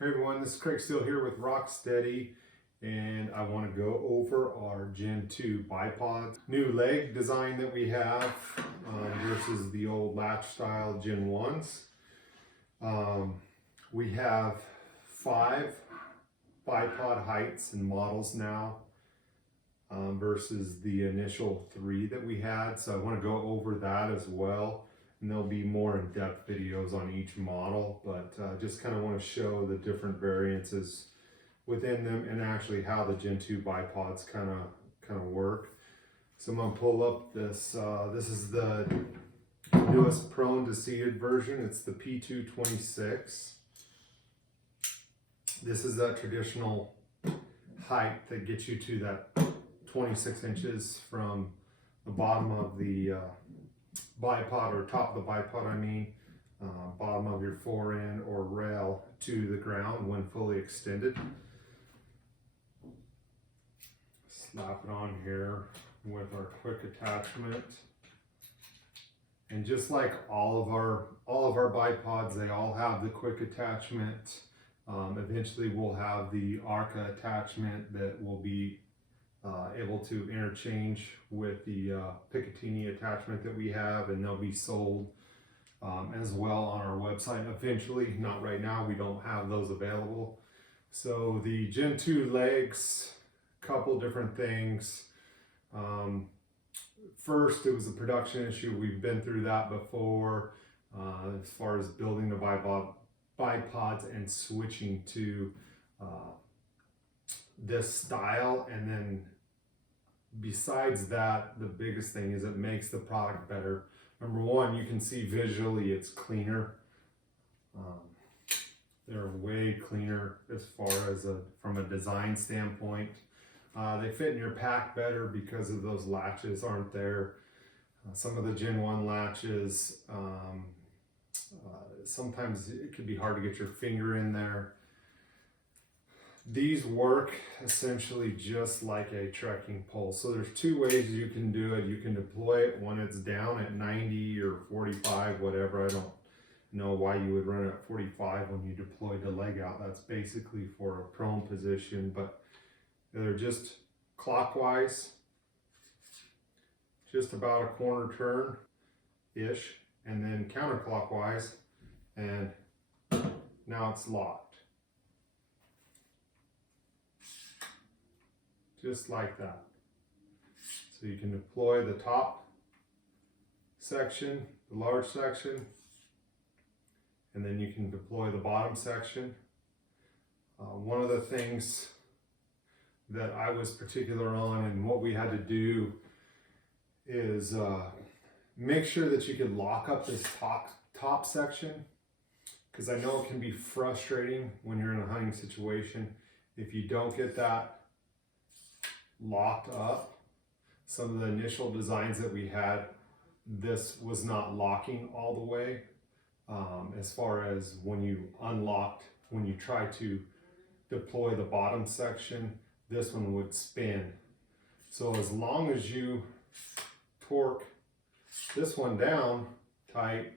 Hey everyone, this is Craig still here with ROKSTEDi, and I want to go over our Gen 2 Bipod. New leg design that we have versus the old latch style Gen 1s. We have 5 bipod heights and models now versus the initial 3 that we had. So I want to go over that as well. And there'll be more in-depth videos on each model, but just kind of want to show the different variances within them and actually how the Gen 2 bipods kind of work. So I'm going to pull up this. This is the newest prone to seated version. It's the P226. This is that traditional height that gets you to that 26 inches from the bottom of the bipod, or top of the bipod I mean, bottom of your forend or rail to the ground when fully extended. Slap it on here with our quick attachment. And just like all of our bipods, they all have the quick attachment. Eventually we'll have the ARCA attachment that will be able to interchange with the Picatinny attachment that we have, and they'll be sold as well on our website eventually. Not right now, we don't have those available. So the Gen 2 legs, couple different things. First, it was a production issue. We've been through that before as far as building the bipods and switching to this style. And then besides that, the biggest thing is it makes the product better. Number one, you can see visually it's cleaner. They're way cleaner as far as from a design standpoint. They fit in your pack better because of those latches aren't there. Some of the Gen 1 latches, sometimes it could be hard to get your finger in there. These work essentially just like a trekking pole. So there's 2 ways you can do it. You can deploy it when it's down at 90 or 45, whatever. I don't know why you would run it at 45 when you deploy the leg out. That's basically for a prone position, but they're just clockwise, just about a corner turn-ish, and then counterclockwise, and now it's locked. Just like that. So you can deploy the top section, the large section, and then you can deploy the bottom section. One of the things that I was particular on and what we had to do is make sure that you could lock up this top section, because I know it can be frustrating when you're in a hunting situation if you don't get that locked up. Some of the initial designs that we had, this was not locking all the way. As far as when you try to deploy the bottom section, this one would spin. So as long as you torque this one down tight,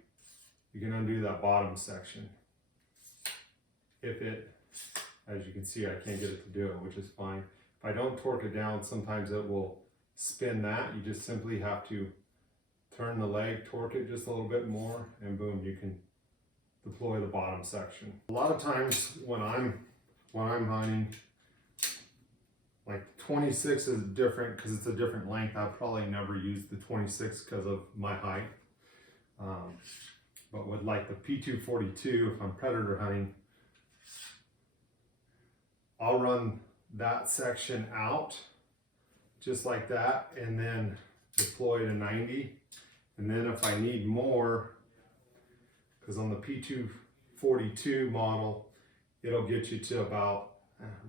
you can undo that bottom section. If it, as you can see, I can't get it to do it, which is fine. If I don't torque it down, sometimes it will spin that. You just simply have to turn the leg, torque it just a little bit more, and boom, you can deploy the bottom section. A lot of times when I'm hunting, like 26 is different because it's a different length. I probably never used the 26 because of my height. But with like the P242, if I'm predator hunting, I'll run that section out just like that and then deploy to 90. And then if I need more, because on the P242 model, it'll get you to about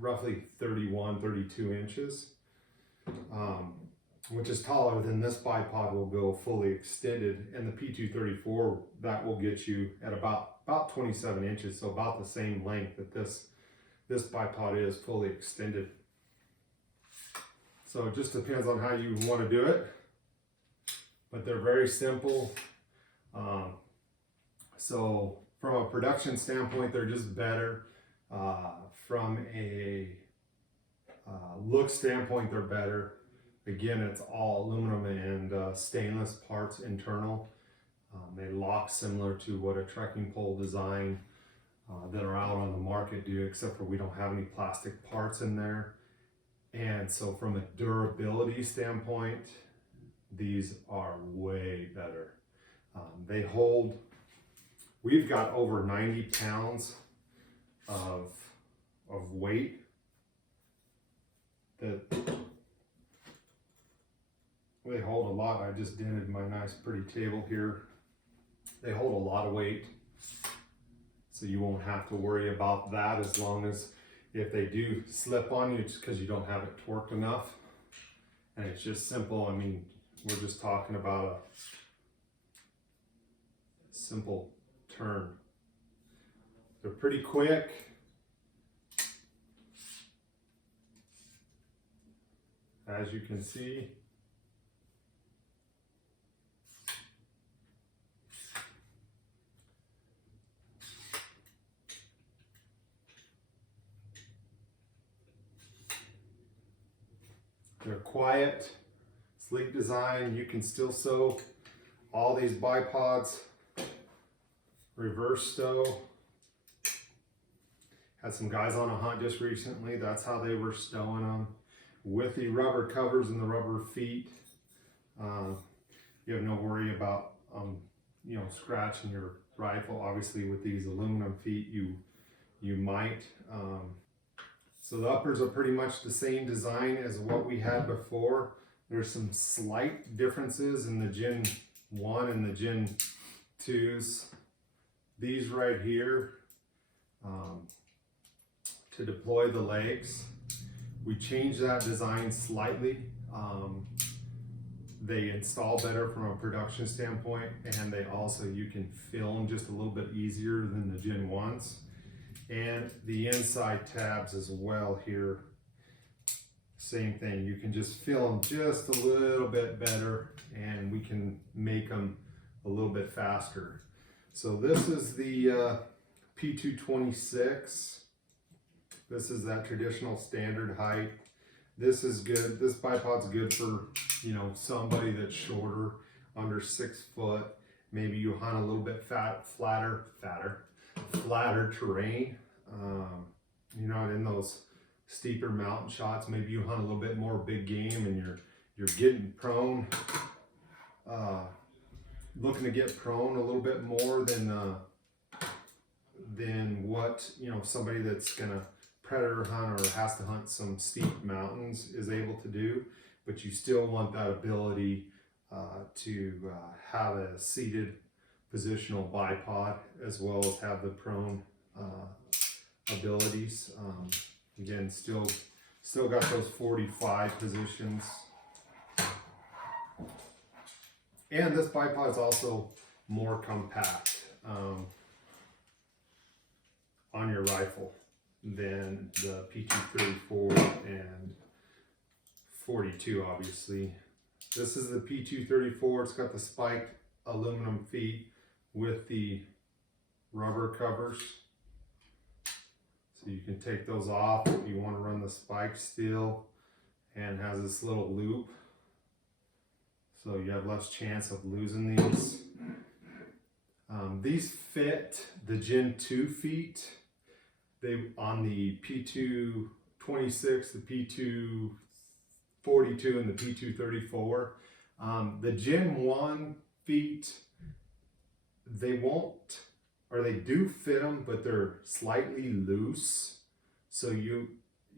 roughly 31, 32 inches, which is taller than this bipod will go fully extended. And the P234, that will get you at about 27 inches, so about the same length that this bipod is fully extended. So it just depends on how you want to do it, but they're very simple. So from a production standpoint, they're just better. From a look standpoint, they're better. Again, it's all aluminum and stainless parts internal. They lock similar to what a trekking pole design that are out on the market do, except for we don't have any plastic parts in there. And so from a durability standpoint, these are way better. They hold, we've got over 90 pounds of weight that they hold a lot. I just dented my nice pretty table here. They hold a lot of weight, so you won't have to worry about that, as long as if they do slip on you, it's because you don't have it torqued enough. And it's just simple. I mean, we're just talking about a simple turn. They're pretty quick. As you can see, they're quiet, sleek design. You can still sew all these bipods, reverse stow. Had some guys on a hunt just recently, that's how they were stowing them. With the rubber covers and the rubber feet, you have no worry about scratching your rifle. Obviously with these aluminum feet, you might. So the uppers are pretty much the same design as what we had before. There's some slight differences in the Gen 1 and the Gen 2s. These right here, to deploy the legs, we changed that design slightly. They install better from a production standpoint, and they also, you can film just a little bit easier than the Gen 1s. And the inside tabs as well here, same thing. You can just fill them just a little bit better, and we can make them a little bit faster. So this is the P226. This is that traditional standard height. This is good. This bipod's good for, somebody that's shorter, under 6 foot. Maybe you hunt a little bit flatter terrain. You're not in those steeper mountain shots. Maybe you hunt a little bit more big game and you're getting prone, looking to get prone a little bit more than what somebody that's gonna predator hunt or has to hunt some steep mountains is able to do. But you still want that ability to have a seated positional bipod, as well as have the prone abilities. Again, still got those 45 positions. And this bipod is also more compact on your rifle than the P234 and 42, obviously. This is the P234. It's got the spiked aluminum feet with the rubber covers. So you can take those off if you want to run the spike steel, and has this little loop. So you have less chance of losing these. These fit the Gen 2 feet. They on the P226, the P242, and the P234. The Gen 1 feet, they won't, or they do fit them, but they're slightly loose. So you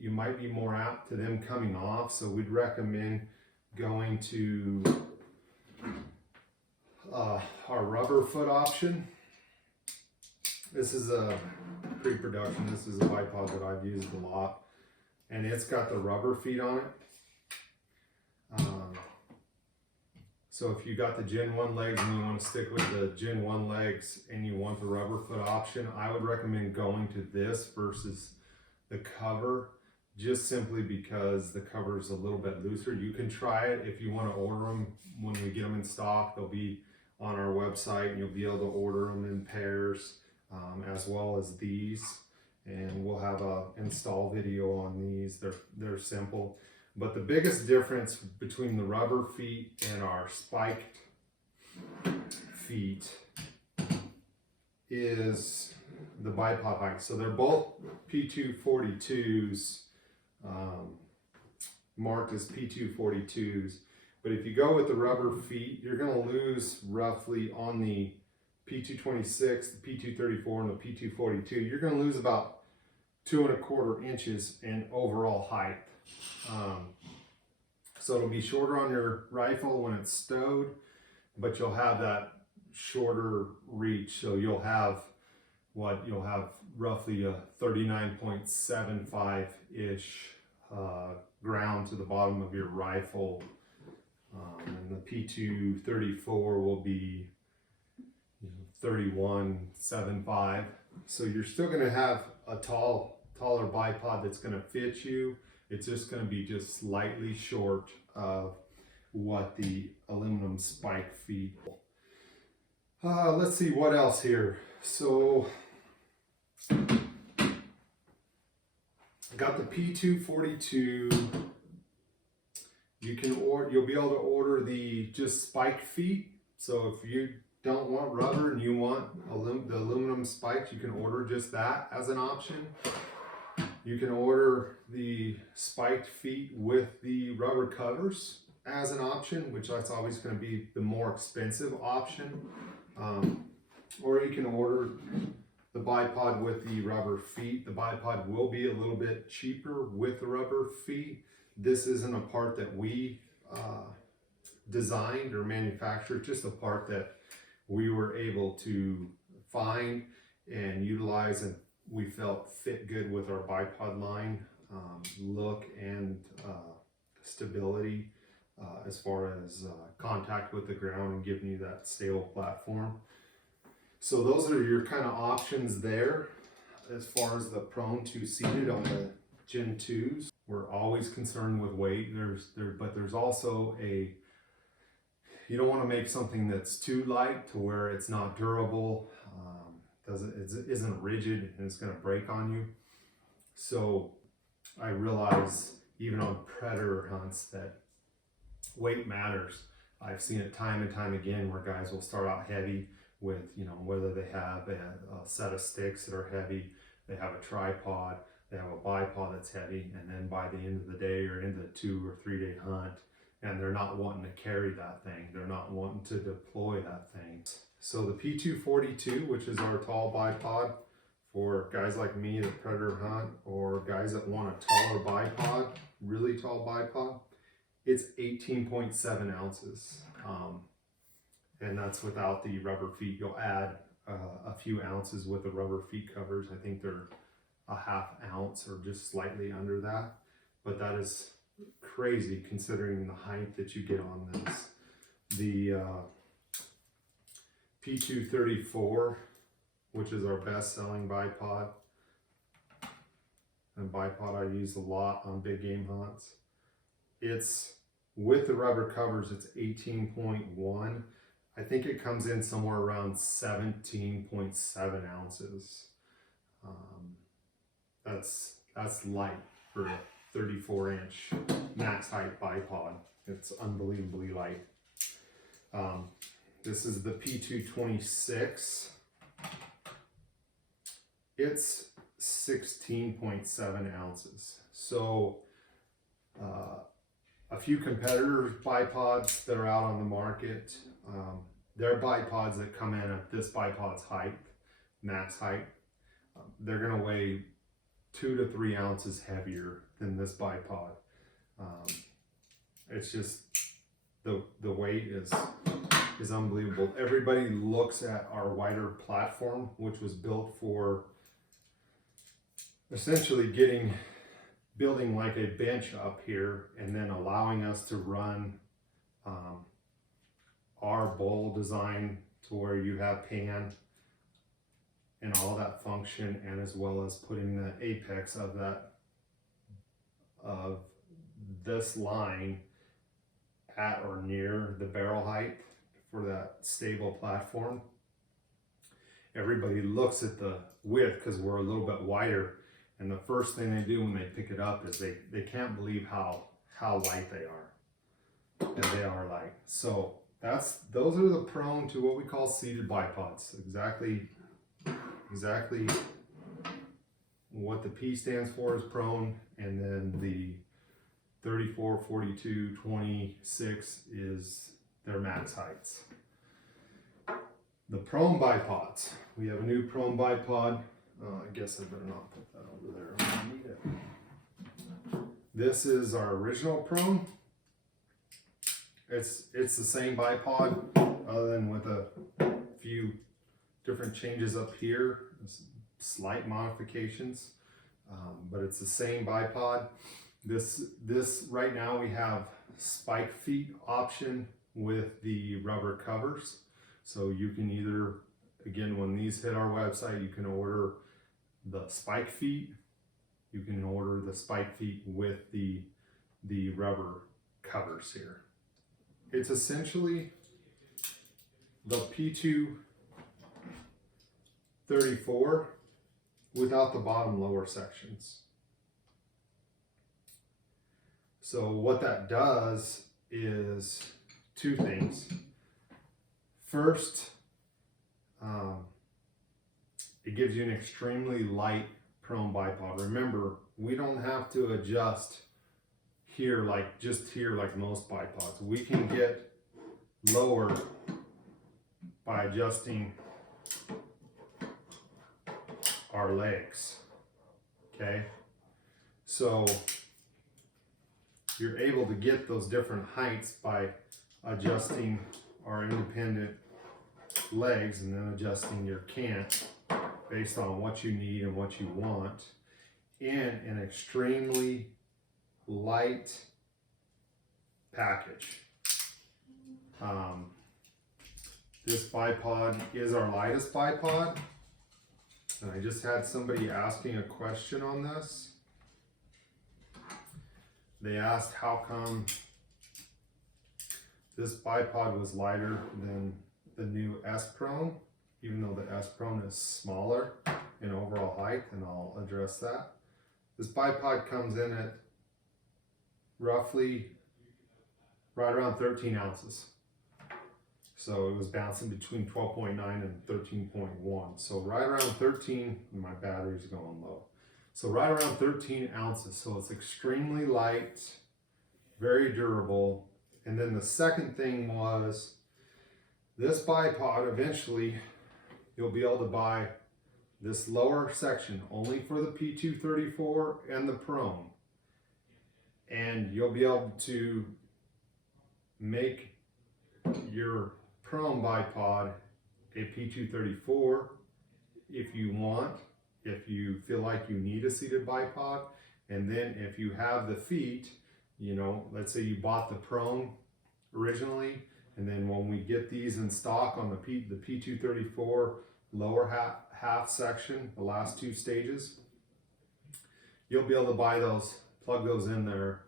might be more apt to them coming off. So we'd recommend going to our rubber foot option. This is a pre-production. This is a bipod that I've used a lot, and it's got the rubber feet on it. So if you got the Gen 1 legs and you want to stick with the Gen 1 legs and you want the rubber foot option, I would recommend going to this versus the cover, just simply because the cover is a little bit looser. You can try it if you want to order them. When we get them in stock, they'll be on our website, and you'll be able to order them in pairs, as well as these. And we'll have have a install video on these. They're simple. But the biggest difference between the rubber feet and our spiked feet is the bipod height. So they're both P242s, marked as P242s. But if you go with the rubber feet, you're going to lose roughly on the P226, the P234, and the P242. You're going to lose about 2¼ inches in overall height. So it'll be shorter on your rifle when it's stowed, but you'll have that shorter reach. So you'll have roughly a 39.75-ish ground to the bottom of your rifle. And the P234 will be 31.75. So you're still going to have a taller bipod that's going to fit you. It's just going to be just slightly short of what the aluminum spike feet. Let's see what else here. So I got the P242. You'll be able to order the just spike feet. So if you don't want rubber and you want the aluminum spikes, you can order just that as an option. You can order the spiked feet with the rubber covers as an option, which that's always going to be the more expensive option. Or you can order the bipod with the rubber feet. The bipod will be a little bit cheaper with the rubber feet. This isn't a part that we designed or manufactured, just a part that we were able to find and utilize, and we felt fit good with our bipod line, look and stability as far as contact with the ground and giving you that stable platform. So those are your kind of options there. As far as the prone to seated on the Gen 2s, we're always concerned with weight. But there's also you don't want to make something that's too light to where it's not durable, it isn't rigid, and it's going to break on you. So I realize even on predator hunts that weight matters. I've seen it time and time again where guys will start out heavy with, whether they have a set of sticks that are heavy, they have a tripod, they have a bipod that's heavy, and then by the end of the day or into the 2 or 3 day hunt, and they're not wanting to carry that thing, they're not wanting to deploy that thing. So the P242, which is our tall bipod for guys like me that predator hunt, or guys that want a taller bipod, really tall bipod, it's 18.7 ounces. And that's without the rubber feet. You'll add a few ounces with the rubber feet covers. I think they're a ½ ounce or just slightly under that. But that is crazy considering the height that you get on this. The P234, which is our best selling bipod, and bipod I use a lot on big game hunts. It's with the rubber covers, it's 18.1. I think it comes in somewhere around 17.7 ounces. That's light for a 34-inch max height bipod. It's unbelievably light. This is the P226. It's 16.7 ounces. So a few competitors bipods that are out on the market, they're bipods that come in at this bipod's height, max height. They're going to weigh 2 to 3 ounces heavier than this bipod. It's just the weight is unbelievable. Everybody looks at our wider platform, which was built for essentially building like a bench up here, and then allowing us to run our bowl design to where you have pan and all that function, and as well as putting the apex of this line at or near the barrel height for that stable platform. Everybody looks at the width because we're a little bit wider, And the first thing they do when they pick it up is they can't believe how light they are. And they are light. So those are the prone to what we call seated bipods. Exactly what the P stands for is prone, and then the 34, 42, 26 is their max heights. The prone bipods. We have a new prone bipod. I guess I better not put that over there. I don't need it. This is our original prone. It's the same bipod, other than with a few different changes up here, slight modifications, but it's the same bipod. This right now we have spike feet option with the rubber covers. So you can either, again, when these hit our website, you can order the spike feet. You can order the spike feet with the rubber covers here. It's essentially the P234 without the bottom lower sections. So what that does is two things. First, it gives you an extremely light prone bipod. Remember, we don't have to adjust here like most bipods. We can get lower by adjusting our legs. Okay, so you're able to get those different heights by adjusting our independent legs and then adjusting your cant based on what you need and what you want in an extremely light package. This bipod is our lightest bipod, and I just had somebody asking a question on this. They asked how come this bipod was lighter than the new S Prone, even though the S Prone is smaller in overall height, and I'll address that. This bipod comes in at roughly right around 13 ounces. So it was bouncing between 12.9 and 13.1. So right around 13, my battery's going low. So right around 13 ounces. So it's extremely light, very durable. And then the second thing was this bipod, eventually you'll be able to buy this lower section only for the P234 and the Prone. And you'll be able to make your Prone bipod a P234 if you want, if you feel like you need a seated bipod. And then if you have the feet, you know, let's say you bought the Prone originally, and then when we get these in stock on the P234 lower half section, the last two stages, you'll be able to buy those, plug those in there,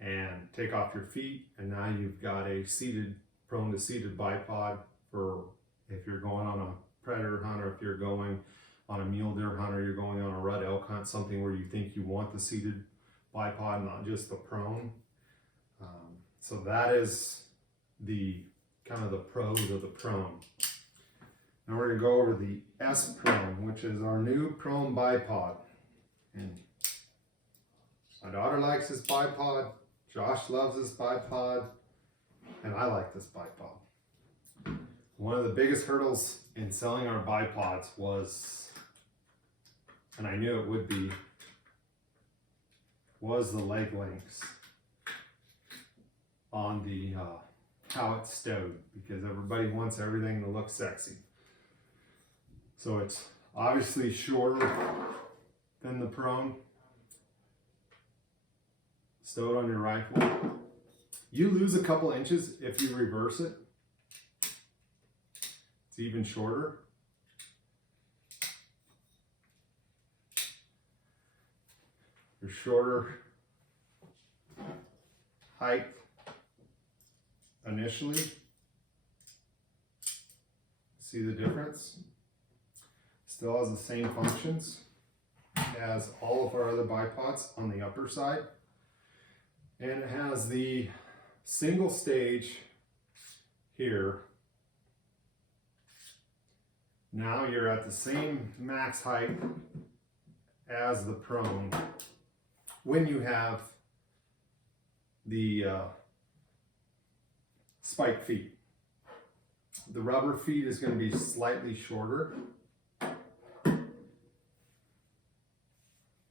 and take off your feet, and now you've got a seated, prone to seated bipod for if you're going on a predator hunt, or if you're going on a mule deer hunt, or you're going on a red elk hunt, something where you think you want the seated bipod, not just the prone. So that is the kind of the pros of the Prone. Now we're going to go over the S Prone, which is our new Prone bipod. And my daughter likes this bipod, Josh loves this bipod, and I like this bipod. One of the biggest hurdles in selling our bipods was, and I knew it would be, was the leg lengths on the how it's stowed, because everybody wants everything to look sexy. So it's obviously shorter than the Prone, stowed on your rifle. You lose a couple inches if you reverse it. It's even shorter. Your shorter height initially. See the difference? Still has the same functions. as all of our other bipods on the upper side. And it has the single stage here. Now you're at the same max height as the prone when you have the spike feet. The rubber feet is going to be slightly shorter,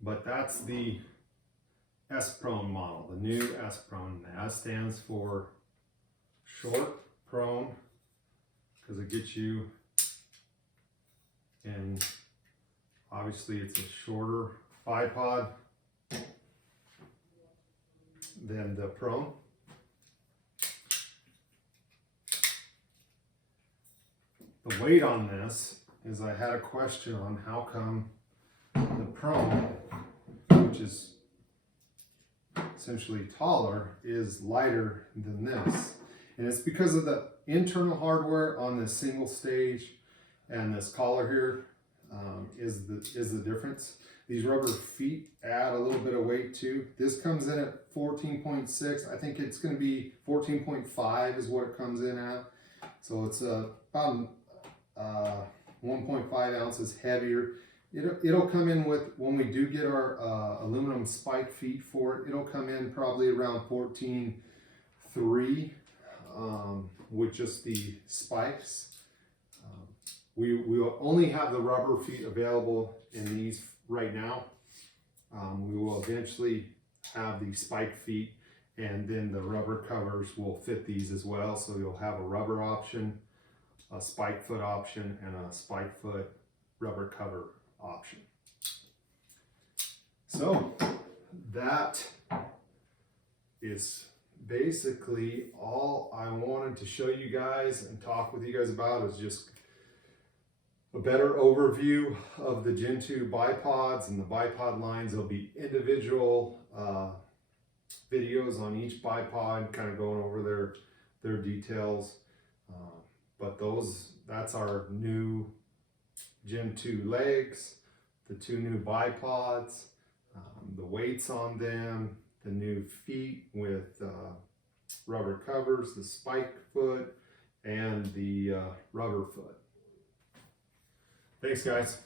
but that's the S-prone model, the new S-prone. The S stands for short prone because it gets you, and obviously it's a shorter bipod than the prone. The weight on this is, I had a question on how come the prone, which is essentially taller, is lighter than this. And it's because of the internal hardware on this single stage, and this collar here is the difference. These rubber feet add a little bit of weight too. This comes in at 14.6. I think it's going to be 14.5 is what it comes in at. So it's about 1.5 ounces heavier. It'll come in with, when we do get our aluminum spike feet for it, it'll come in probably around 14.3 with just the spikes. We will only have the rubber feet available in these right now. We will eventually have the spike feet, and then the rubber covers will fit these as well. So you'll have a rubber option, a spike foot option, and a spike foot rubber cover option. So that is basically all I wanted to show you guys and talk with you guys about, is just a better overview of the Gen 2 bipods and the bipod lines. There'll be individual videos on each bipod, kind of going over their details. But that's our new Gen 2 legs, the 2 new bipods, the weights on them, the new feet with rubber covers, the spike foot, and the rubber foot. Thanks, guys.